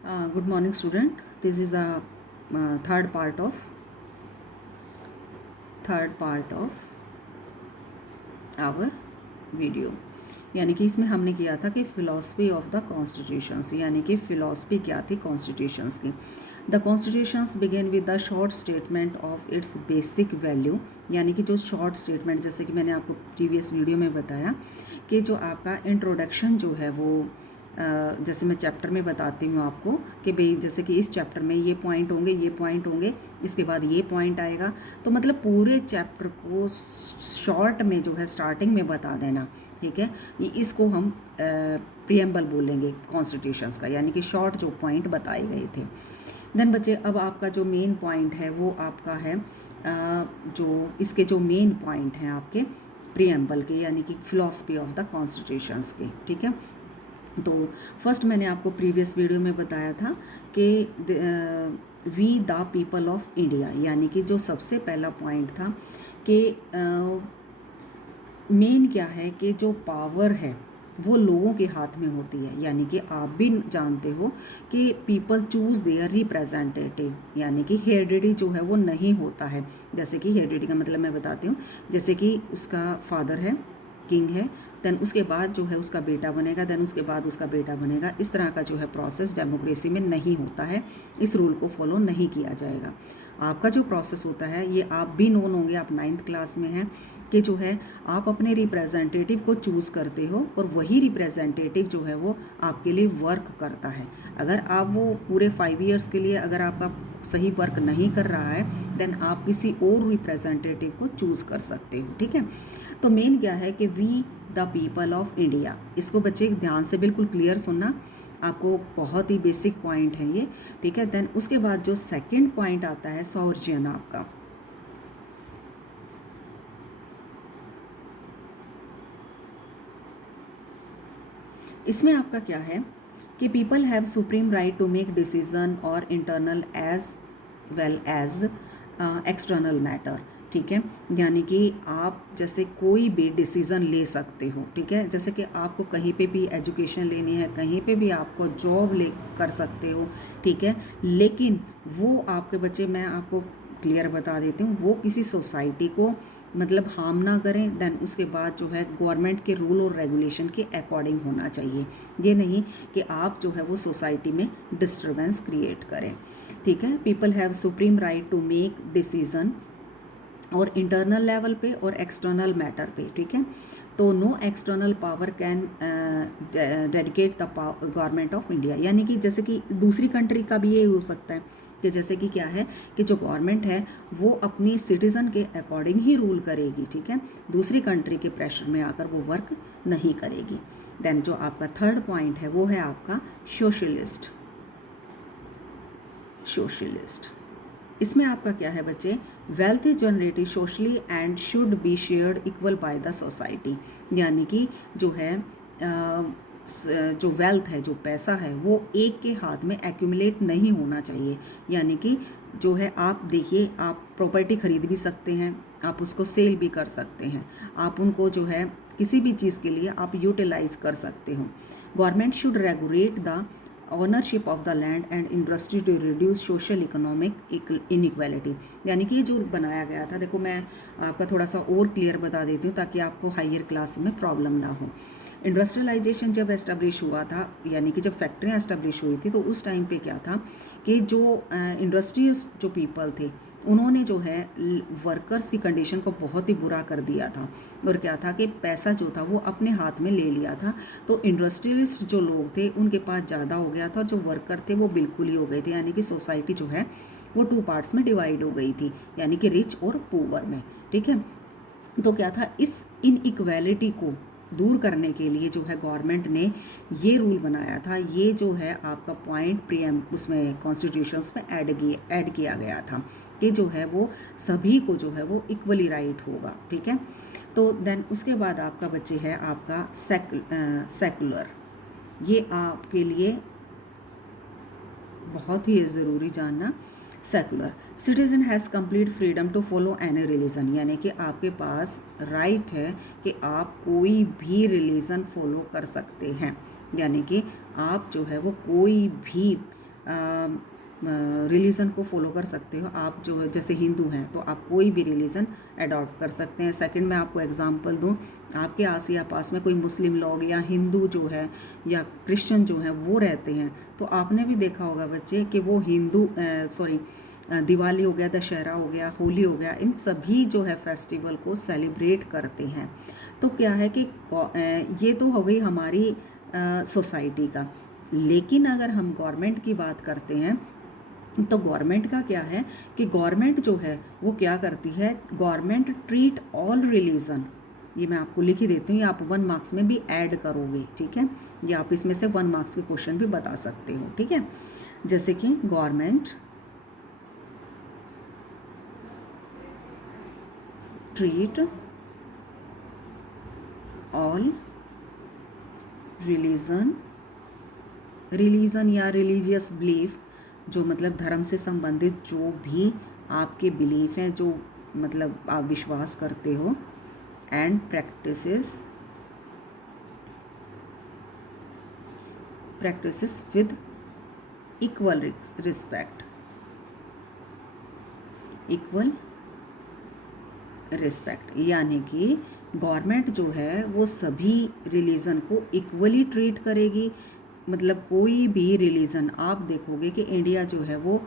Good morning, student. This is the third part of our video. यानी कि इसमें हमने किया था कि फ़िलासफ़ी ऑफ द कॉन्स्टिट्यूशंस, यानी कि फ़िलासफ़ी क्या थी कॉन्स्टिट्यूशंस की। The constitutions begin with the short statement of its basic value, यानी कि जो शॉर्ट स्टेटमेंट, जैसे कि मैंने आपको प्रीवियस वीडियो में बताया कि जो आपका इंट्रोडक्शन जो है वो जैसे मैं चैप्टर में बताती हूँ आपको कि भाई जैसे कि इस चैप्टर में ये पॉइंट होंगे, इसके बाद ये पॉइंट आएगा, तो मतलब पूरे चैप्टर को शॉर्ट में जो है स्टार्टिंग में बता देना। ठीक है, ये इसको हम प्रियम्बल बोलेंगे कॉन्स्टिट्यूशंस का, यानी कि शॉर्ट जो पॉइंट बताए गए थे। देन बच्चे, अब आपका जो मेन पॉइंट है वो आपका है जो इसके जो मेन पॉइंट हैं आपके प्रियम्बल के, यानी कि फिलॉसफी ऑफ द कॉन्स्टिट्यूशंस के। ठीक है, तो फर्स्ट मैंने आपको प्रीवियस वीडियो में बताया था कि we the people of India, यानी कि जो सबसे पहला पॉइंट था कि मेन क्या है कि जो पावर है वो लोगों के हाथ में होती है। यानी कि आप भी जानते हो कि पीपल चूज़ देयर रिप्रेजेंटेटिव, यानी कि हेरिडिटी जो है वो नहीं होता है। जैसे कि हेरिडिटी का मतलब मैं बताती हूँ, जैसे कि उसका फादर है, किंग है, देन उसके बाद जो है उसका बेटा बनेगा, देन उसके बाद उसका बेटा बनेगा। इस तरह का जो है प्रोसेस डेमोक्रेसी में नहीं होता है, इस रूल को फॉलो नहीं किया जाएगा। आपका जो प्रोसेस होता है ये आप भी नोन होंगे, आप 9th क्लास में हैं, कि जो है आप अपने रिप्रेजेंटेटिव को चूज़ करते हो और वही रिप्रेजेंटेटिव जो है वो आपके लिए वर्क करता है। अगर आप वो पूरे 5 ईयर्स के लिए अगर आपका सही वर्क नहीं कर रहा है, देन आप किसी और रिप्रेजेंटेटिव को चूज़ कर सकते हो। ठीक है, तो मेन क्या है कि we the people of India, इसको बच्चे ध्यान से बिल्कुल क्लियर सुनना, आपको बहुत ही बेसिक पॉइंट है ये। ठीक है, देन उसके बाद जो सेकंड पॉइंट आता है सॉवरेन आपका, इसमें आपका क्या है कि people have supreme right to make decision और internal as well as external matter. ठीक है, यानी कि आप जैसे कोई भी डिसीज़न ले सकते हो। ठीक है, जैसे कि आपको कहीं पे भी एजुकेशन लेनी है, कहीं पे भी आपको जॉब ले कर सकते हो। ठीक है, लेकिन वो आपके बच्चे, मैं आपको क्लियर बता देती हूँ, वो किसी सोसाइटी को मतलब हार्म ना करें। देन उसके बाद जो है गवर्नमेंट के रूल और रेगुलेशन के अकॉर्डिंग होना चाहिए, ये नहीं कि आप जो है वो सोसाइटी में डिस्टर्बेंस क्रिएट करें। ठीक है, people have supreme right to make decision और इंटरनल लेवल पे और एक्सटर्नल मैटर पे। ठीक है, तो no external power can dedicate the government of India, यानी कि जैसे कि दूसरी कंट्री का भी ये हो सकता है कि जैसे कि क्या है कि जो गवर्नमेंट है वो अपनी सिटीज़न के अकॉर्डिंग ही रूल करेगी। ठीक है, दूसरी कंट्री के प्रेशर में आकर वो वर्क नहीं करेगी। देन जो आपका थर्ड पॉइंट है वो है आपका सोशलिस्ट। इसमें आपका क्या है बच्चे, wealth is generated socially and should be shared equal by the society, यानी कि जो है जो वेल्थ है, जो पैसा है, वो एक के हाथ में एक्यूमुलेट नहीं होना चाहिए। यानी कि जो है आप देखिए, आप प्रॉपर्टी खरीद भी सकते हैं, आप उसको सेल भी कर सकते हैं, आप उनको जो है किसी भी चीज़ के लिए आप यूटिलाइज कर सकते हो। Government should regulate the ownership of the land and industry to reduce social economic inequality, यानी कि जो बनाया गया था, देखो मैं आपका थोड़ा सा और क्लियर बता देती हूँ ताकि आपको हायर क्लास में प्रॉब्लम ना हो। इंडस्ट्रियलाइजेशन जब एस्टेब्लिश हुआ था, यानी कि जब फैक्ट्रियाँ एस्टेब्लिश हुई थी, तो उस टाइम पे क्या था कि जो इंडस्ट्रीज जो पीपल थे उन्होंने जो है वर्कर्स की कंडीशन को बहुत ही बुरा कर दिया था, और क्या था कि पैसा जो था वो अपने हाथ में ले लिया था। तो इंडस्ट्रियलिस्ट जो लोग थे उनके पास ज़्यादा हो गया था और जो वर्कर थे वो बिल्कुल ही हो गए थे, यानी कि सोसाइटी जो है वो 2 पार्ट्स में डिवाइड हो गई थी, यानी कि रिच और पुअर में। ठीक है, तो क्या था, इस इनइक्वालिटी को दूर करने के लिए जो है गवर्नमेंट ने ये रूल बनाया था, ये जो है आपका पॉइंट प्रियम उसमें कॉन्स्टिट्यूशंस में ऐड किया गया था कि जो है वो सभी को जो है वो इक्वली राइट होगा। ठीक है, तो देन उसके बाद आपका बच्चे है आपका सेकुलर, ये आपके लिए बहुत ही ज़रूरी जानना। Secular citizen has complete freedom to follow any religion, यानी कि आपके पास राइट है कि आप कोई भी रिलीजन फॉलो कर सकते हैं, यानी कि आप जो है वो कोई भी रिलीजन को फॉलो कर सकते हो। आप जो है जैसे हिंदू हैं तो आप कोई भी रिलीजन अडॉप्ट कर सकते हैं। सेकंड मैं आपको एग्जांपल दूं, आपके आस या पास में कोई मुस्लिम लोग या हिंदू जो है या क्रिश्चियन जो है वो रहते हैं, तो आपने भी देखा होगा बच्चे कि वो हिंदू दिवाली हो गया, दशहरा हो गया, होली हो गया, इन सभी जो है फेस्टिवल को सेलिब्रेट करते हैं। तो क्या है कि ये तो हो गई हमारी सोसाइटी का। लेकिन अगर हम गवर्नमेंट की बात करते हैं तो गवर्नमेंट का क्या है कि गवर्नमेंट जो है वो क्या करती है, गवर्नमेंट ट्रीट ऑल रिलीजन, ये मैं आपको लिख ही देती हूँ, ये आप 1 मार्क्स में भी ऐड करोगे, ठीक है। ये आप इसमें से 1 मार्क्स के क्वेश्चन भी बता सकते हो, ठीक है। जैसे कि गवर्नमेंट ट्रीट ऑल रिलीजन या रिलीजियस बिलीफ, जो मतलब धर्म से संबंधित जो भी आपके बिलीफ हैं, जो मतलब आप विश्वास करते हो, and practices with equal respect, यानी कि गवर्नमेंट जो है वो सभी रिलीजन को इक्वली ट्रीट करेगी। मतलब कोई भी रिलीजन, आप देखोगे कि इंडिया जो है वो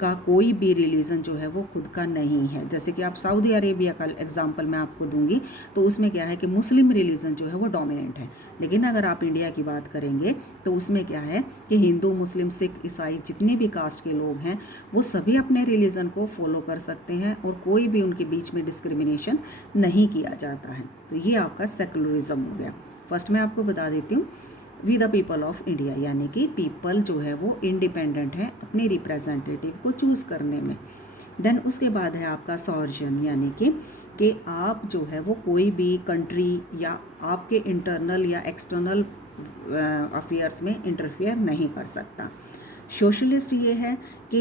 का कोई भी रिलीजन जो है वो खुद का नहीं है। जैसे कि आप सऊदी अरेबिया का एग्जांपल मैं आपको दूंगी, तो उसमें क्या है कि मुस्लिम रिलीजन जो है वो डोमिनेंट है। लेकिन अगर आप इंडिया की बात करेंगे तो उसमें क्या है कि हिंदू, मुस्लिम, सिख, ईसाई, जितने भी कास्ट के लोग हैं वो सभी अपने रिलीजन को फॉलो कर सकते हैं और कोई भी उनके बीच में डिस्क्रिमिनेशन नहीं किया जाता है। तो ये आपका सेकुलरिज्म हो गया। फर्स्ट मैं आपको बता देती हूँ, we the people of India, यानी कि पीपल जो है वो इंडिपेंडेंट है अपने रिप्रेजेंटेटिव को चूज़ करने में। देन उसके बाद है आपका सॉर्जन, यानी कि आप जो है वो कोई भी कंट्री या आपके इंटरनल या एक्सटर्नल अफेयर्स में इंटरफेयर नहीं कर सकता। सोशलिस्ट ये है कि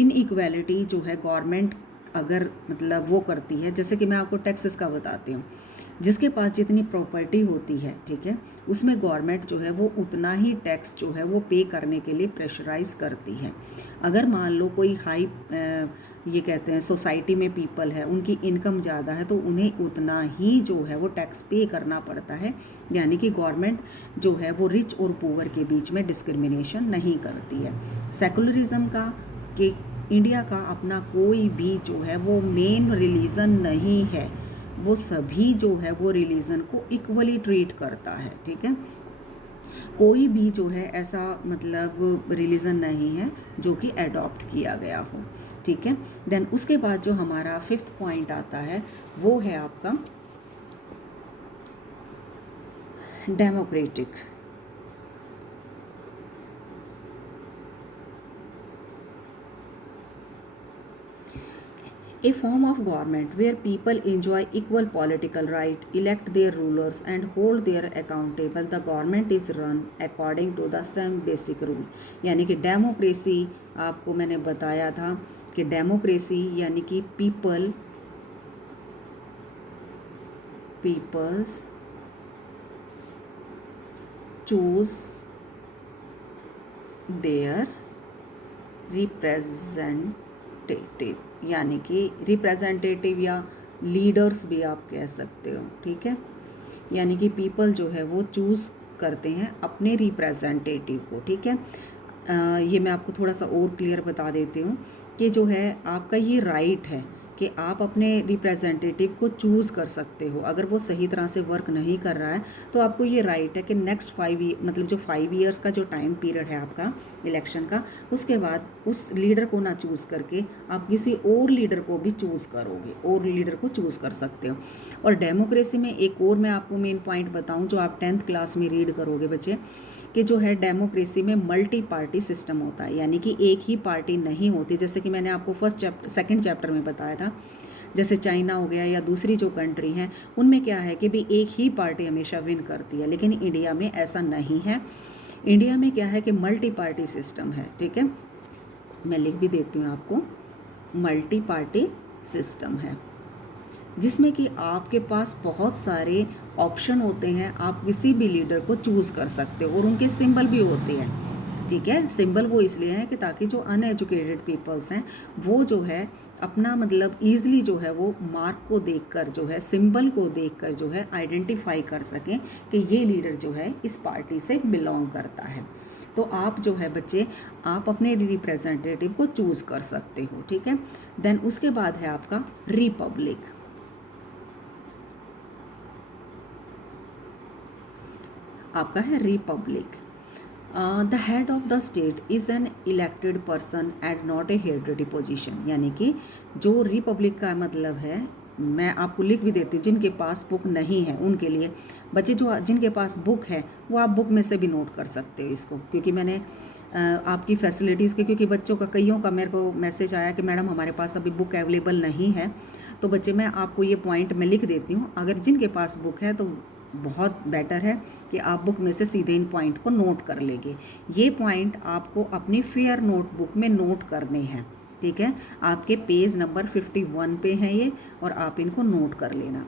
इनइक्वालिटी जो है गवर्नमेंट अगर मतलब वो करती है, जैसे कि मैं आपको टैक्सेस का बताती हूँ, जिसके पास जितनी प्रॉपर्टी होती है, ठीक है, उसमें गवर्नमेंट जो है वो उतना ही टैक्स जो है वो पे करने के लिए प्रेशराइज करती है। अगर मान लो कोई हाई ये कहते हैं सोसाइटी में पीपल है, उनकी इनकम ज़्यादा है, तो उन्हें उतना ही जो है वो टैक्स पे करना पड़ता है। यानी कि गवर्नमेंट जो है वो रिच और पुअर के बीच में डिस्क्रिमिनेशन नहीं करती है। सेकुलरिज्म का कि इंडिया का अपना कोई भी जो है वो मेन रिलीजन नहीं है, वो सभी जो है वो रिलीजन को इक्वली ट्रीट करता है, ठीक है। कोई भी जो है ऐसा मतलब रिलीजन नहीं है जो कि अडॉप्ट किया गया हो, ठीक है। देन उसके बाद जो हमारा 5th पॉइंट आता है वो है आपका democratic. A form of government where people enjoy equal political right, elect their rulers and hold their accountable. The government is run according to the same basic rule. यानी कि डेमोक्रेसी, आपको मैंने बताया था कि डेमोक्रेसी यानी कि पीपल्स चूज देयर रिप्रेजेंटेटिव, यानी कि रिप्रेजेंटेटिव या लीडर्स भी आप कह सकते हो, ठीक है। यानी कि पीपल जो है वो चूज़ करते हैं अपने रिप्रेजेंटेटिव को, ठीक है। ये मैं आपको थोड़ा सा और क्लियर बता देती हूँ कि जो है आपका ये राइट है कि आप अपने रिप्रेजेंटेटिव को चूज़ कर सकते हो। अगर वो सही तरह से वर्क नहीं कर रहा है तो आपको ये राइट है कि नेक्स्ट 5 मतलब जो 5 ईयर्स का जो टाइम पीरियड है आपका इलेक्शन का, उसके बाद उस लीडर को ना चूज़ करके आप किसी और लीडर को भी चूज़ करोगे, और लीडर को चूज़ कर सकते हो। और डेमोक्रेसी में एक और मैं आपको मेन पॉइंट बताऊँ जो आप 10th क्लास में रीड करोगे बच्चे, कि जो है डेमोक्रेसी में मल्टी पार्टी सिस्टम होता है, यानी कि एक ही पार्टी नहीं होती। जैसे कि मैंने आपको सेकंड चैप्टर में बताया था, जैसे चाइना हो गया या दूसरी जो कंट्री हैं, उनमें क्या है कि भी एक ही पार्टी हमेशा विन करती है, लेकिन इंडिया में ऐसा नहीं है। इंडिया में क्या है कि मल्टी पार्टी सिस्टम है, ठीक है। मैं लिख भी देती हूँ आपको, मल्टी पार्टी सिस्टम है जिसमें कि आपके पास बहुत सारे ऑप्शन होते हैं, आप किसी भी लीडर को चूज़ कर सकते हो और उनके सिंबल भी होते हैं, ठीक है। सिंबल वो इसलिए है कि ताकि जो अनएजुकेटेड पीपल्स हैं वो जो है अपना मतलब ईज़िली जो है वो मार्क को देखकर जो है, सिंबल को देखकर जो है आइडेंटिफाई कर सकें कि ये लीडर जो है इस पार्टी से बिलोंग करता है। तो आप जो है बच्चे, आप अपने रिप्रेजेंटेटिव को चूज़ कर सकते हो, ठीक है। देन उसके बाद है आपका रिपब्लिक। आपका है Republic. The head of the state is an elected person and not a hereditary position. यानी कि जो रिपब्लिक का मतलब है, मैं आपको लिख भी देती हूँ, जिनके पास बुक नहीं है उनके लिए। बच्चे जो जिनके पास बुक है वो आप बुक में से भी नोट कर सकते हो इसको, क्योंकि मैंने आपकी फैसिलिटीज़ के, क्योंकि बच्चों का कईयों का मेरे को मैसेज आया कि मैडम हमारे पास अभी बुक अवेलेबल नहीं है। तो बच्चे मैं आपको ये पॉइंट मैं लिख देती हूँ, अगर जिनके पास बुक है तो बहुत बेटर है कि आप बुक में से सीधे इन पॉइंट को नोट कर लेंगे। ये पॉइंट आपको अपनी फेयर नोटबुक में नोट करने हैं, ठीक है। आपके पेज नंबर 51 पे हैं ये, और आप इनको नोट कर लेना।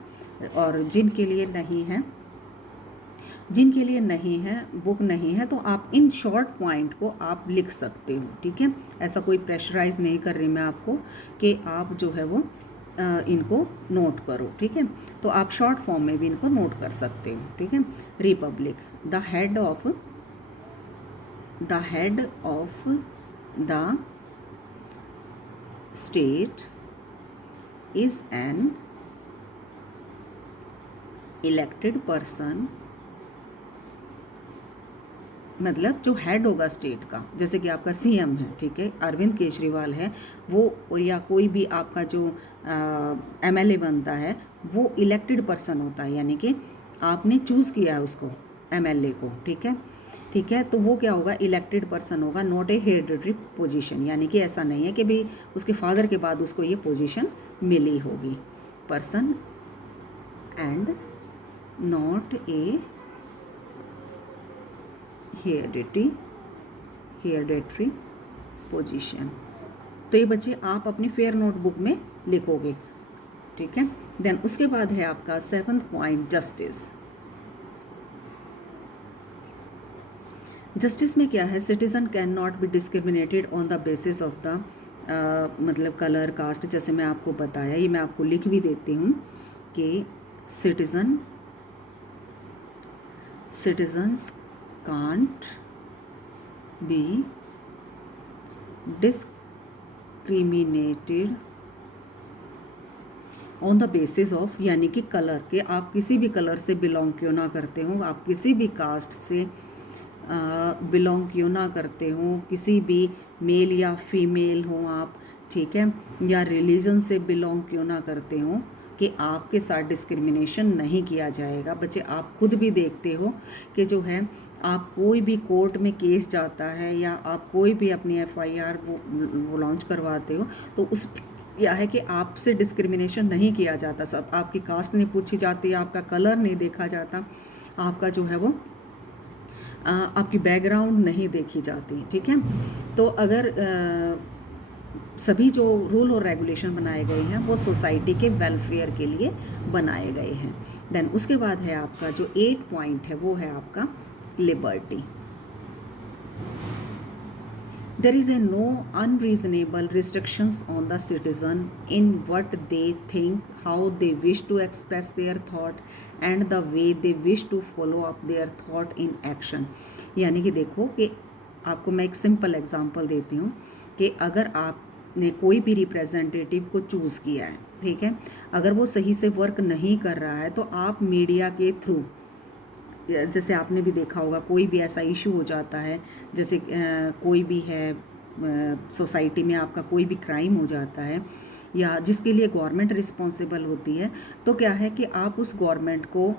और जिनके लिए नहीं है, जिनके लिए नहीं है, बुक नहीं है, तो आप इन शॉर्ट पॉइंट को आप लिख सकते हो, ठीक है। ऐसा कोई प्रेशराइज नहीं कर रही मैं आपको कि आप जो है वो इनको नोट करो, ठीक है। तो आप शॉर्ट फॉर्म में भी इनको नोट कर सकते हो, ठीक है। Republic, the head of the state is an elected person. मतलब जो हेड होगा स्टेट का, जैसे कि आपका सीएम है, ठीक है, अरविंद केजरीवाल है वो, और या कोई भी आपका जो एमएलए बनता है वो इलेक्टेड पर्सन होता है, यानी कि आपने चूज़ किया है उसको, एमएलए को, ठीक है। ठीक है, तो वो क्या होगा, इलेक्टेड पर्सन होगा, नॉट ए हेरिडिटरी पोजीशन। यानी कि ऐसा नहीं है कि भाई उसके फादर के बाद उसको ये पोजीशन मिली होगी। Person and not a hereditary position. तो ये बच्चे आप अपनी फेयर नोटबुक में लिखोगे, ठीक है। देन उसके बाद है आपका 7th पॉइंट, जस्टिस। जस्टिस में क्या है, citizen can not be discriminated on the basis of the मतलब कलर, कास्ट, जैसे मैं आपको बताया, ये मैं आपको लिख भी देती हूँ कि citizens can't be discriminated on the basis of, यानी कि कलर के, आप किसी भी कलर से बिलोंग क्यों ना करते हो, आप किसी भी कास्ट से बिलोंग क्यों ना करते हो, किसी भी मेल या फीमेल हो आप, ठीक है, या रिलीजन से बिलोंग क्यों ना करते हो, कि आपके साथ डिस्क्रिमिनेशन नहीं किया जाएगा। बच्चे आप खुद भी देखते हो कि जो है आप कोई भी कोर्ट में केस जाता है या आप कोई भी अपनी एफआईआर वो लॉन्च करवाते हो, तो उस क्या है कि आपसे डिस्क्रिमिनेशन नहीं किया जाता, सब आपकी कास्ट नहीं पूछी जाती, आपका कलर नहीं देखा जाता, आपका जो है वो आपकी बैकग्राउंड नहीं देखी जाती, ठीक है। तो अगर सभी जो रूल और रेगुलेशन बनाए गए हैं वो सोसाइटी के वेलफेयर के लिए बनाए गए हैं। देन उसके बाद है आपका जो 8 पॉइंट है वो है आपका liberty. There is a no unreasonable restrictions on the citizen in what they think, how they wish to express their thought and the way they wish to follow up their thought in action। यानी कि देखो कि आपको मैं एक simple example देती हूँ कि अगर आपने कोई भी रिप्रेजेंटेटिव को चूज़ किया है, ठीक है, अगर वो सही से वर्क नहीं कर रहा है तो आप मीडिया के थ्रू, जैसे आपने भी देखा होगा कोई भी ऐसा इशू हो जाता है, जैसे कोई भी है सोसाइटी में आपका कोई भी क्राइम हो जाता है या जिसके लिए गवर्नमेंट रिस्पॉन्सिबल होती है, तो क्या है कि आप उस गवर्नमेंट को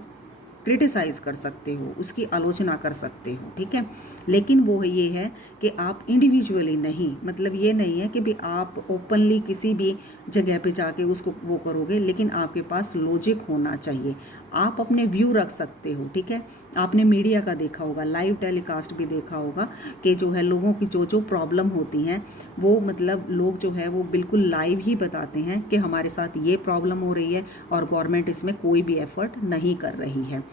क्रिटिसाइज़ कर सकते हो, उसकी आलोचना कर सकते हो, ठीक है। लेकिन वो ये है कि आप इंडिविजुअली नहीं, मतलब ये नहीं है कि भी आप ओपनली किसी भी जगह पे जाके उसको वो करोगे, लेकिन आपके पास लॉजिक होना चाहिए, आप अपने व्यू रख सकते हो, ठीक है। आपने मीडिया का देखा होगा, लाइव टेलीकास्ट भी देखा होगा कि जो है लोगों की जो जो प्रॉब्लम होती हैं वो मतलब लोग जो है वो बिल्कुल लाइव ही बताते हैं कि हमारे साथ ये प्रॉब्लम हो रही है और गवर्नमेंट इसमें कोई भी एफर्ट नहीं कर रही है,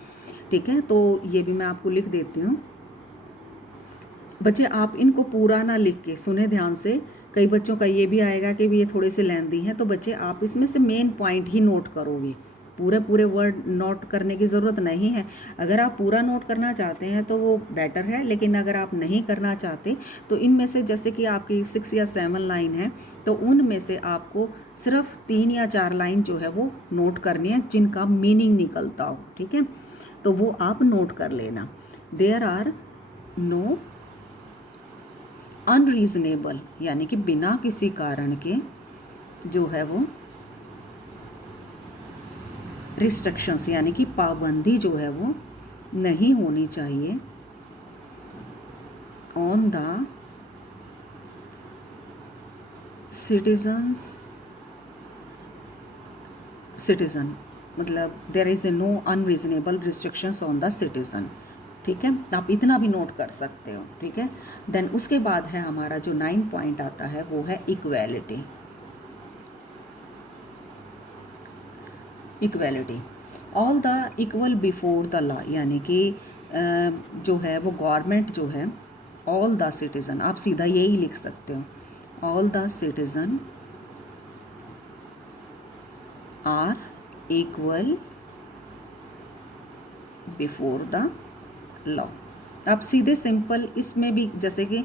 ठीक है। तो ये भी मैं आपको लिख देती हूँ। बच्चे आप इनको पूरा ना लिख के सुने ध्यान से, कई बच्चों का ये भी आएगा कि भी ये थोड़े से लेंदी हैं, तो बच्चे आप इसमें से मेन पॉइंट ही नोट करोगे, पूरे पूरे वर्ड नोट करने की ज़रूरत नहीं है। अगर आप पूरा नोट करना चाहते हैं तो वो बेटर है, लेकिन अगर आप नहीं करना चाहते तो इनमें से जैसे कि आपकी 6 या 7 लाइन है, तो उनमें से आपको सिर्फ 3 या 4 लाइन जो है वो नोट करनी है जिनका मीनिंग निकलता हो, ठीक है, तो वो आप नोट कर लेना। देयर आर नो अनरीजनेबल, यानी कि बिना किसी कारण के जो है वो रिस्ट्रिक्शंस, यानी कि पाबंदी जो है वो नहीं होनी चाहिए ऑन द सिटीजन, मतलब there is a no unreasonable restrictions on the citizen, ठीक है, आप इतना भी नोट कर सकते हो, ठीक है। देन उसके बाद है हमारा जो 9 पॉइंट आता है वो है equality. Equality, all the equal before the law, यानी कि जो है वो गवर्नमेंट जो है, ऑल द सिटीज़न, आप सीधा यही लिख सकते हो, all the citizen are equal before the law. आप सीधे सिंपल इसमें भी जैसे कि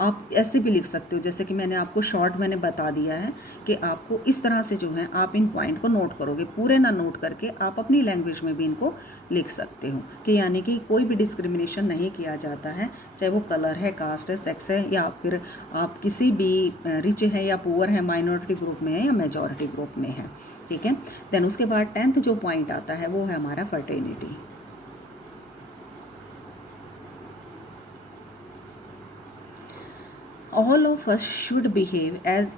आप ऐसे भी लिख सकते हो, जैसे कि मैंने आपको शॉर्ट मैंने बता दिया है कि आपको इस तरह से जो है आप इन पॉइंट को नोट करोगे, पूरे ना नोट करके आप अपनी लैंग्वेज में भी इनको लिख सकते हो कि यानी कि कोई भी डिस्क्रिमिनेशन नहीं किया जाता है, चाहे वो कलर है, कास्ट है, सेक्स है, या फिर आप किसी भी रिच है या पुअर है, माइनॉरिटी ग्रुप में है या मेजॉरिटी ग्रुप में है, ठीक है। देन उसके बाद 10th जो पॉइंट आता है वो है हमारा fraternity. All of us should behave as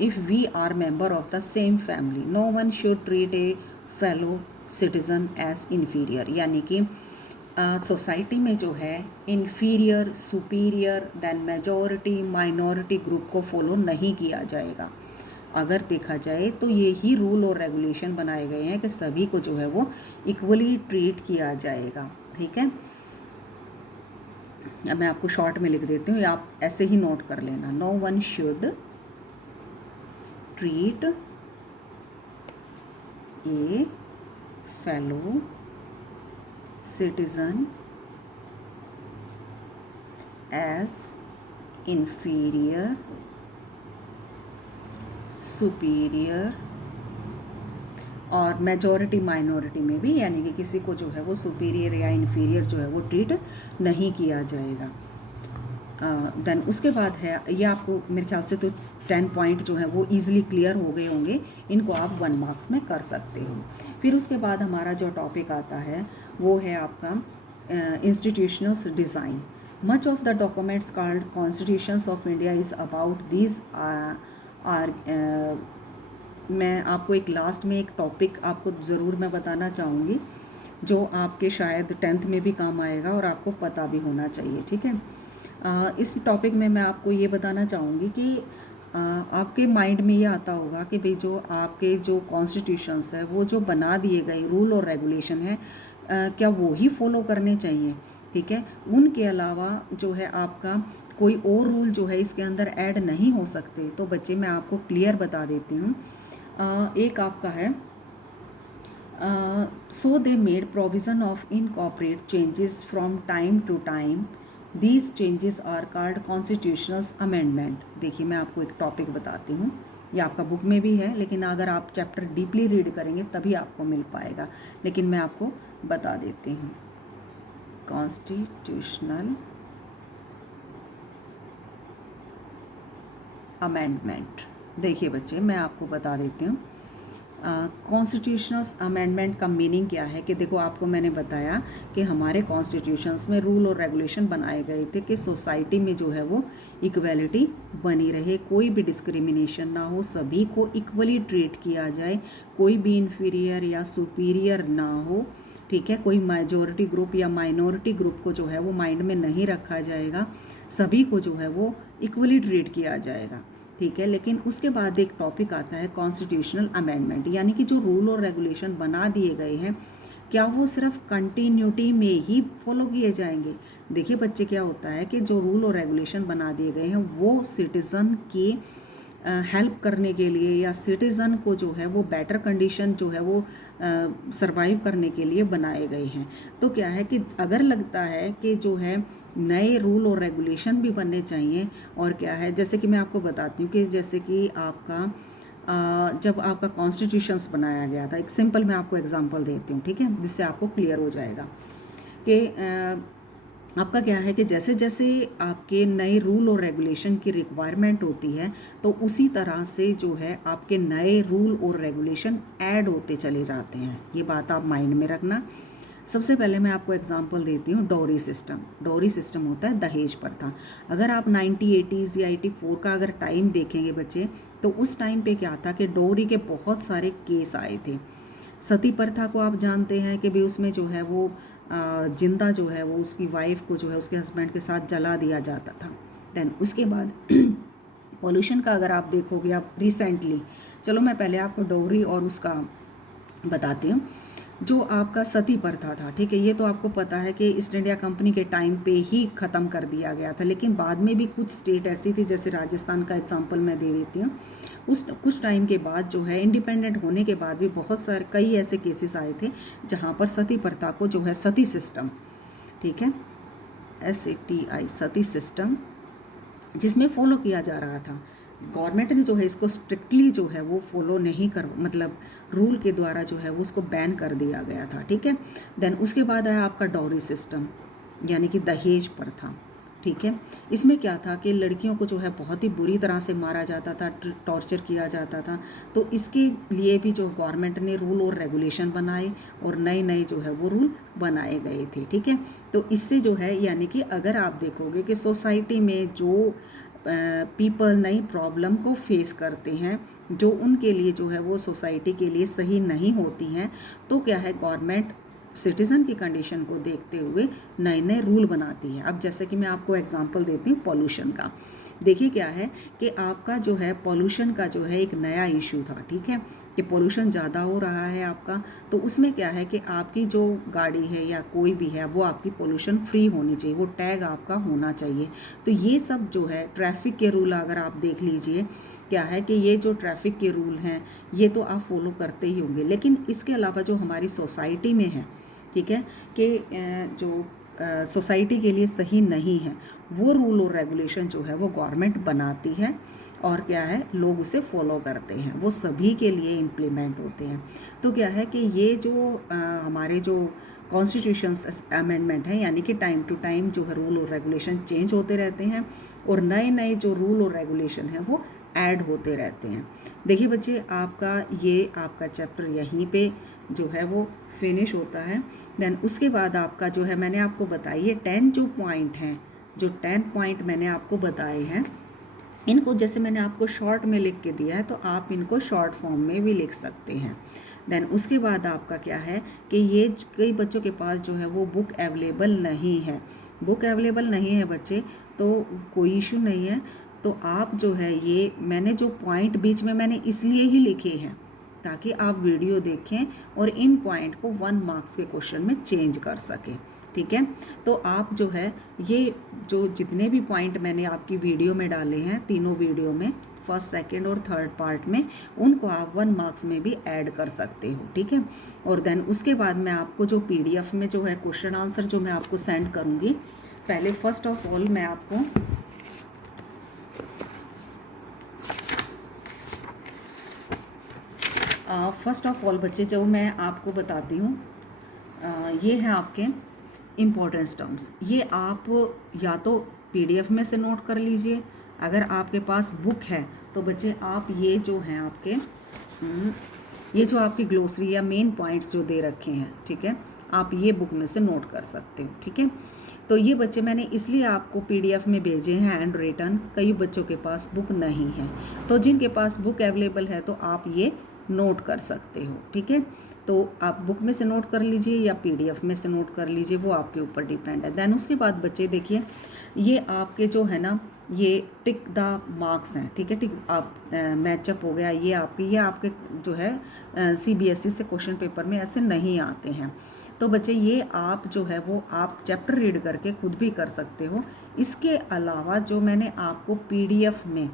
if we are member of the same family. No one should treat a fellow citizen as inferior, यानी कि सोसाइटी में जो है inferior, superior, then majority, minority group को follow नहीं किया जाएगा। अगर देखा जाए तो ये ही रूल और रेगुलेशन बनाए गए हैं कि सभी को जो है वो इक्वली ट्रीट किया जाएगा, ठीक है। अब मैं आपको शॉर्ट में लिख देती हूँ, या आप ऐसे ही नोट कर लेना। No one should treat a fellow citizen as inferior, superior, और मेजॉरिटी माइनॉरिटी में भी, यानी कि किसी को जो है वो सुपीरियर या इन्फीरियर जो है वो ट्रीट नहीं किया जाएगा। देन उसके बाद है, ये आपको मेरे ख्याल से तो 10 पॉइंट जो है वो ईजिली क्लियर हो गए होंगे, इनको आप 1 मार्क्स में कर सकते हो। फिर उसके बाद हमारा जो टॉपिक आता है वो है आपका institutional design. Much of the documents called constitutions of India is about this आर मैं आपको एक लास्ट में एक टॉपिक आपको ज़रूर मैं बताना चाहूँगी जो आपके शायद 10th में भी काम आएगा और आपको पता भी होना चाहिए, ठीक है। इस टॉपिक में मैं आपको ये बताना चाहूँगी कि आपके माइंड में ये आता होगा कि भाई जो आपके जो कॉन्स्टिट्यूशंस है वो जो बना दिए गए रूल और रेगुलेशन है, क्या वो ही फॉलो करने चाहिए, ठीक है। उनके अलावा जो है आपका कोई और रूल जो है इसके अंदर ऐड नहीं हो सकते। तो बच्चे मैं आपको क्लियर बता देती हूँ। एक आपका है so they made provision of incorporate changes from time to time, these changes are called constitutional amendment. देखिए मैं आपको एक टॉपिक बताती हूँ, ये आपका बुक में भी है, लेकिन अगर आप चैप्टर डीपली रीड करेंगे तभी आपको मिल पाएगा, लेकिन मैं आपको बता देती हूँ। कॉन्स्टिट्यूशनल अमेंडमेंट, देखिए बच्चे मैं आपको बता देती हूँ कॉन्स्टिट्यूशनल अमेंडमेंट का मीनिंग क्या है। कि देखो आपको मैंने बताया कि हमारे कॉन्स्टिट्यूशंस में रूल और रेगुलेशन बनाए गए थे कि सोसाइटी में जो है वो इक्वलिटी बनी रहे, कोई भी डिस्क्रिमिनेशन ना हो, सभी को इक्वली ट्रीट किया जाए, कोई भी इन्फीरियर या सुपीरियर ना हो, ठीक है। कोई मेजॉरिटी ग्रुप या माइनॉरिटी ग्रुप को जो है वो माइंड में नहीं रखा जाएगा, सभी को जो है वो इक्वली ट्रीट किया जाएगा, ठीक है। लेकिन उसके बाद एक टॉपिक आता है कॉन्स्टिट्यूशनल अमेंडमेंट, यानी कि जो रूल और रेगुलेशन बना दिए गए हैं क्या वो सिर्फ कंटिन्यूटी में ही फॉलो किए जाएंगे? देखिए बच्चे, क्या होता है कि जो रूल और रेगुलेशन बना दिए गए हैं वो सिटीज़न की हेल्प करने के लिए या सिटीज़न को जो है वो बेटर कंडीशन जो है वो सरवाइव करने के लिए बनाए गए हैं। तो क्या है कि अगर लगता है कि जो है नए रूल और रेगुलेशन भी बनने चाहिए, और क्या है, जैसे कि मैं आपको बताती हूँ कि जैसे कि आपका जब आपका कॉन्स्टिट्यूशंस बनाया गया था, एक सिंपल मैं आपको एग्जांपल देती हूँ, ठीक है, जिससे आपको क्लियर हो जाएगा कि आपका क्या है कि जैसे जैसे आपके नए रूल और रेगुलेशन की रिक्वायरमेंट होती है, तो उसी तरह से जो है आपके नए रूल और रेगुलेशन ऐड होते चले जाते हैं। ये बात आप माइंड में रखना। सबसे पहले मैं आपको एग्जांपल देती हूँ, डॉरी सिस्टम। डॉरी सिस्टम होता है दहेज प्रथा। अगर आप 1980s या 84 का अगर टाइम देखेंगे बच्चे, तो उस टाइम पे क्या था कि डॉरी के बहुत सारे केस आए थे। सती प्रथा को आप जानते हैं कि भी उसमें जो है वो जिंदा जो है वो उसकी वाइफ को जो है उसके हस्बैंड के साथ जला दिया जाता था। देन उसके बाद पॉल्यूशन का अगर आप देखोगे आप रिसेंटली, चलो मैं पहले आपको डॉरी और उसका बताती हूँ। जो आपका सती प्रथा था, ठीक है, ये तो आपको पता है कि ईस्ट इंडिया कंपनी के टाइम पे ही ख़त्म कर दिया गया था, लेकिन बाद में भी कुछ स्टेट ऐसी थी, जैसे राजस्थान का एग्जांपल मैं दे देती हूँ। उस कुछ टाइम के बाद जो है इंडिपेंडेंट होने के बाद भी बहुत सारे कई ऐसे केसेस आए थे जहाँ पर सती प्रथा को जो है सती सिस्टम, ठीक है, SATI सती सिस्टम, जिसमें फॉलो किया जा रहा था। गवर्नमेंट ने जो है इसको स्ट्रिक्टली जो है वो फॉलो नहीं कर, मतलब रूल के द्वारा जो है वो उसको बैन कर दिया गया था, ठीक है। देन उसके बाद आया आपका डॉरी सिस्टम, यानी कि दहेज प्रथा, ठीक है। इसमें क्या था कि लड़कियों को जो है बहुत ही बुरी तरह से मारा जाता था, टॉर्चर किया जाता था। तो इसके लिए भी जो गवर्नमेंट ने रूल और रेगुलेशन बनाए और नए नए जो है वो रूल बनाए गए थे, ठीक है। तो इससे जो है, यानी कि अगर आप देखोगे कि सोसाइटी में जो पीपल नई प्रॉब्लम को फेस करते हैं, जो उनके लिए जो है वो सोसाइटी के लिए सही नहीं होती हैं, तो क्या है, गवर्नमेंट सिटीज़न की कंडीशन को देखते हुए नए नए रूल बनाती है। अब जैसे कि मैं आपको एग्जांपल देती हूँ पॉल्यूशन का। देखिए क्या है कि आपका जो है पॉल्यूशन का जो है एक नया इशू था, ठीक है, कि पॉल्यूशन ज़्यादा हो रहा है आपका। तो उसमें क्या है कि आपकी जो गाड़ी है या कोई भी है वो आपकी पॉल्यूशन फ्री होनी चाहिए, वो टैग आपका होना चाहिए। तो ये सब जो है ट्रैफिक के रूल अगर आप देख लीजिए, क्या है कि ये जो ट्रैफिक के रूल हैं ये तो आप फॉलो करते ही होंगे, लेकिन इसके अलावा जो हमारी सोसाइटी में है, ठीक है, कि जो सोसाइटी के लिए सही नहीं है, वो रूल और रेगुलेशन जो है वो गवर्नमेंट बनाती है, और क्या है, लोग उसे फॉलो करते हैं, वो सभी के लिए इम्प्लीमेंट होते हैं। तो क्या है कि ये जो हमारे जो कॉन्स्टिट्यूशंस अमेंडमेंट है, यानी कि टाइम टू टाइम जो है रूल और रेगुलेशन चेंज होते रहते हैं, और नए नए जो रूल और रेगुलेशन हैं वो ऐड होते रहते हैं। देखिए बच्चे, आपका चैप्टर यहीं पे जो है वो फिनिश होता है। देन उसके बाद आपका जो है, मैंने आपको बताई है 10 जो पॉइंट हैं, जो 10 पॉइंट मैंने आपको बताए हैं, इनको जैसे मैंने आपको शॉर्ट में लिख के दिया है, तो आप इनको शॉर्ट फॉर्म में भी लिख सकते हैं। देन उसके बाद आपका क्या है कि ये कई बच्चों के पास जो है वो बुक अवेलेबल नहीं है। बुक अवेलेबल नहीं है बच्चे, तो कोई इशू नहीं है। तो आप जो है, ये मैंने जो पॉइंट बीच में मैंने इसलिए ही लिखे हैं ताकि आप वीडियो देखें और इन पॉइंट को 1 मार्क्स के क्वेश्चन में चेंज कर सकें, ठीक है। तो आप जो है, ये जो जितने भी पॉइंट मैंने आपकी वीडियो में डाले हैं, तीनों वीडियो में, फर्स्ट, सेकंड और थर्ड पार्ट में, उनको आप 1 मार्क्स में भी ऐड कर सकते हो, ठीक है। और देन उसके बाद मैं आपको जो PDF में जो है क्वेश्चन आंसर जो मैं आपको सेंड करूँगी, पहले फर्स्ट ऑफ ऑल मैं आपको फर्स्ट ऑफ ऑल बच्चे जो मैं आपको बताती हूँ, ये है आपके इम्पोर्टेंस टर्म्स। ये आप या तो PDF में से नोट कर लीजिए, अगर आपके पास बुक है तो बच्चे आप ये जो हैं आपके ये जो आपकी ग्लोसरी या मेन पॉइंट्स जो दे रखे हैं, ठीक है, आप ये बुक में से नोट कर सकते हो, ठीक है। तो ये बच्चे मैंने इसलिए आपको PDF में भेजे हैं हैंड रिटन, कई बच्चों के पास बुक नहीं है, तो जिनके पास बुक अवेलेबल है तो आप ये नोट कर सकते हो, ठीक है। तो आप बुक में से नोट कर लीजिए या PDF में से नोट कर लीजिए, वो आपके ऊपर डिपेंड है। देन उसके बाद बच्चे देखिए, ये आपके जो है ना, ये टिक द मार्क्स हैं, ठीक है, टिक आप मैचअप हो गया, ये आपके जो है CBSE से क्वेश्चन पेपर में ऐसे नहीं आते हैं। तो बच्चे ये आप जो है वो आप चैप्टर रीड करके खुद भी कर सकते हो। इसके अलावा जो मैंने आपको पीडीएफ में,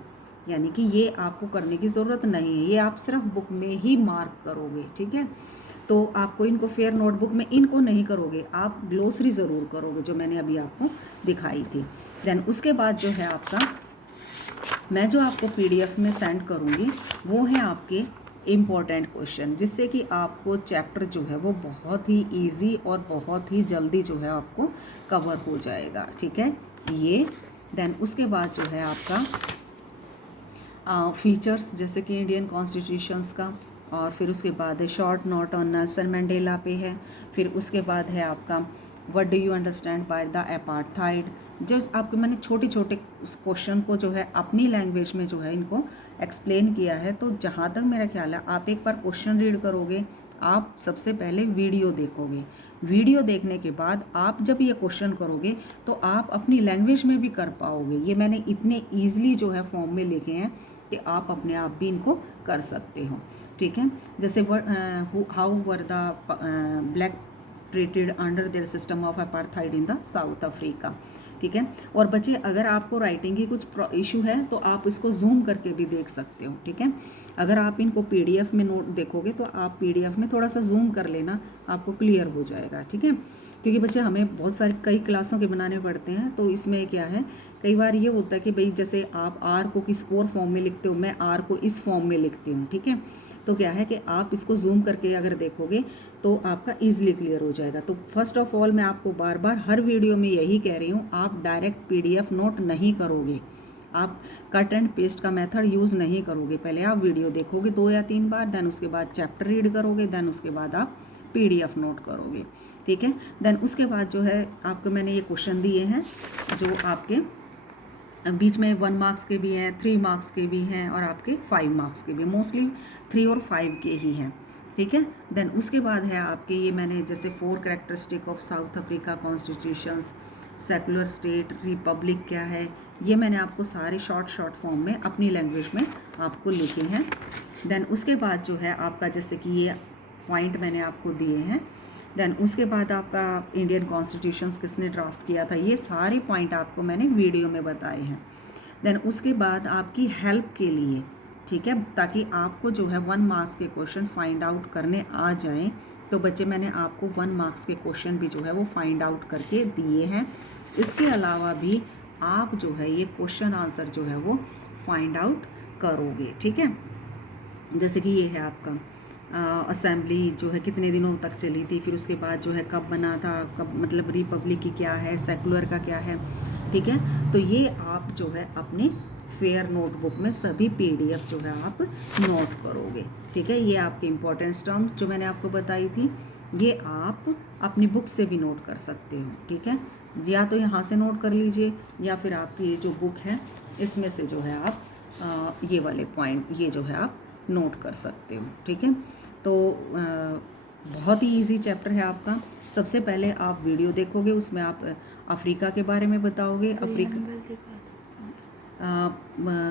यानी कि ये आपको करने की ज़रूरत नहीं है, ये आप सिर्फ बुक में ही मार्क करोगे, ठीक है। तो आपको इनको फेयर नोटबुक में इनको नहीं करोगे, आप ग्लोसरी ज़रूर करोगे जो मैंने अभी आपको दिखाई थी। देन उसके बाद जो है आपका, मैं जो आपको पीडीएफ में सेंड करूँगी वो है आपके इम्पॉर्टेंट क्वेश्चन, जिससे कि आपको चैप्टर जो है वो बहुत ही इजी और बहुत ही जल्दी जो है आपको कवर हो जाएगा, ठीक है ये। देन उसके बाद जो है आपका फीचर्स, जैसे कि इंडियन कॉन्स्टिट्यूशंस का, और फिर उसके बाद है short note on Nelson Mandela पे है। फिर उसके बाद है आपका what do you understand by the apartheid. जो आपके मैंने छोटे छोटे क्वेश्चन को जो है अपनी लैंग्वेज में जो है इनको एक्सप्लेन किया है। तो जहाँ तक मेरा ख्याल है, आप एक बार क्वेश्चन रीड करोगे, आप सबसे पहले वीडियो देखोगे, वीडियो देखने के बाद आप जब ये क्वेश्चन करोगे तो आप अपनी लैंग्वेज में भी कर पाओगे। ये मैंने इतने ईजिली जो है फॉर्म में लिखे हैं कि आप अपने आप भी इनको कर सकते हो, ठीक है। जैसे how were the black treated under their system of apartheid in the south Africa, ठीक है। और बच्चे अगर आपको राइटिंग की कुछ इशू है तो आप इसको जूम करके भी देख सकते हो, ठीक है। अगर आप इनको पीडीएफ में नोट देखोगे तो आप पीडीएफ में थोड़ा सा जूम कर लेना, आपको क्लियर हो जाएगा, ठीक है। क्योंकि बच्चे हमें बहुत सारे कई क्लासों के बनाने पड़ते हैं, तो इसमें क्या है, कई बार ये होता है कि भाई जैसे आप आर को किस और फॉर्म में लिखते हो, मैं आर को इस फॉर्म में लिखती हूँ, ठीक है। तो क्या है कि आप इसको जूम करके अगर देखोगे तो आपका ईजिली क्लियर हो जाएगा। तो फर्स्ट ऑफ ऑल मैं आपको बार बार हर वीडियो में यही कह रही हूँ, आप डायरेक्ट पीडीएफ नोट नहीं करोगे, आप कट एंड पेस्ट का मेथड यूज़ नहीं करोगे। पहले आप वीडियो देखोगे 2 या 3 बार, देन उसके बाद चैप्टर रीड करोगे, देन उसके बाद आप पीडीएफ नोट करोगे, ठीक है। देन उसके बाद जो है आपको मैंने ये क्वेश्चन दिए हैं जो आपके बीच में 1 मार्क्स के भी हैं, 3 मार्क्स के भी हैं और आपके 5 मार्क्स के भी, मोस्टली 3 और 5 के ही हैं, ठीक है। देन उसके बाद है आपके ये मैंने जैसे 4 characteristic of south Africa constitutions, secular state, Republic क्या है, ये मैंने आपको सारे शॉर्ट फॉर्म में अपनी लैंग्वेज में आपको लिखे हैं। देन उसके बाद जो है आपका जैसे कि ये पॉइंट मैंने आपको दिए हैं। देन उसके बाद आपका इंडियन कॉन्स्टिट्यूशंस किसने ड्राफ्ट किया था, ये सारे पॉइंट आपको मैंने वीडियो में बताए हैं। देन उसके बाद आपकी हेल्प के लिए, ठीक है, ताकि आपको जो है 1 मार्क्स के क्वेश्चन फाइंड आउट करने आ जाएं, तो बच्चे मैंने आपको 1 मार्क्स के क्वेश्चन भी जो है वो फाइंड आउट करके दिए हैं। इसके अलावा भी आप जो है ये क्वेश्चन आंसर जो है वो फाइंड आउट करोगे, ठीक है। जैसे कि ये है आपका असेंबली जो है कितने दिनों तक चली थी, फिर उसके बाद जो है कब बना था, कब मतलब रिपब्लिक की क्या है, सेकुलर का क्या है, ठीक है। तो ये आप जो है अपने फेयर नोटबुक में सभी पीडीएफ जो है आप नोट करोगे, ठीक है। ये आपके इंपॉर्टेंट टर्म्स जो मैंने आपको बताई थी, ये आप अपनी बुक से भी नोट कर सकते हो, ठीक है। या तो यहाँ से नोट कर लीजिए या फिर आपकी ये जो बुक है इसमें से जो है आप ये वाले पॉइंट ये जो है आप नोट कर सकते हो, ठीक है। तो बहुत ही इजी चैप्टर है आपका। सबसे पहले आप वीडियो देखोगे, उसमें आप अफ्रीका के बारे में बताओगे। अफ्रीका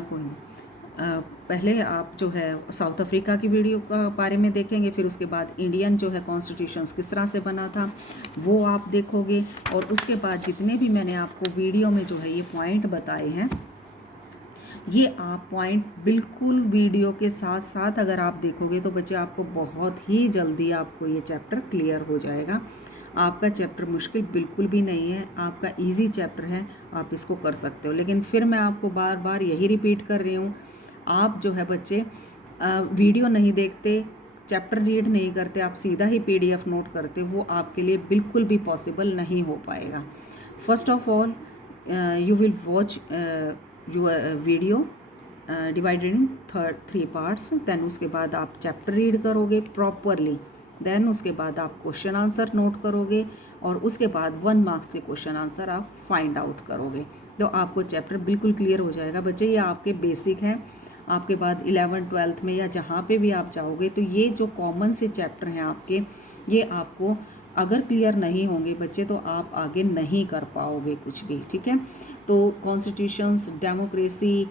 कोई नहीं, पहले आप जो है साउथ अफ्रीका की वीडियो का बारे में देखेंगे, फिर उसके बाद इंडियन जो है कॉन्स्टिट्यूशंस किस तरह से बना था वो आप देखोगे, और उसके बाद जितने भी मैंने आपको वीडियो में जो है ये पॉइंट बताए हैं, ये आप पॉइंट बिल्कुल वीडियो के साथ साथ अगर आप देखोगे तो बच्चे आपको बहुत ही जल्दी आपको ये चैप्टर क्लियर हो जाएगा। आपका चैप्टर मुश्किल बिल्कुल भी नहीं है, आपका इजी चैप्टर है, आप इसको कर सकते हो। लेकिन फिर मैं आपको बार बार यही रिपीट कर रही हूँ, आप जो है बच्चे वीडियो नहीं देखते, चैप्टर रीड नहीं करते, आप सीधा ही पीडीएफ नोट करते, वो आपके लिए बिल्कुल भी पॉसिबल नहीं हो पाएगा। First of all you will watch your video divided in 3 parts. Then उसके बाद आप चैप्टर रीड करोगे प्रॉपरली, देन उसके बाद आप क्वेश्चन आंसर नोट करोगे, और उसके बाद 1 मार्क्स के क्वेश्चन आंसर आप फाइंड आउट करोगे, तो आपको चैप्टर बिल्कुल क्लियर हो जाएगा। बच्चे ये आपके बेसिक हैं, आपके बाद 11th 12th में या जहाँ पे भी आप जाओगे तो ये जो कॉमन से चैप्टर हैं आपके, ये आपको अगर क्लियर नहीं होंगे बच्चे तो आप आगे नहीं कर पाओगे कुछ भी, ठीक है। तो कॉन्स्टिट्यूशंस, डेमोक्रेसी,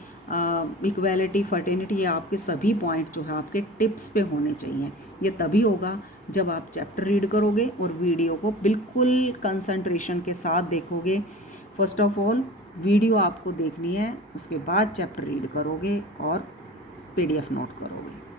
इक्वालिटी, फर्टिनिटी, ये आपके सभी पॉइंट जो है आपके टिप्स पे होने चाहिए। ये तभी होगा जब आप चैप्टर रीड करोगे और वीडियो को बिल्कुल कंसंट्रेशन के साथ देखोगे। फर्स्ट ऑफ ऑल वीडियो आपको देखनी है, उसके बाद चैप्टर रीड करोगे और PDF नोट करोगे।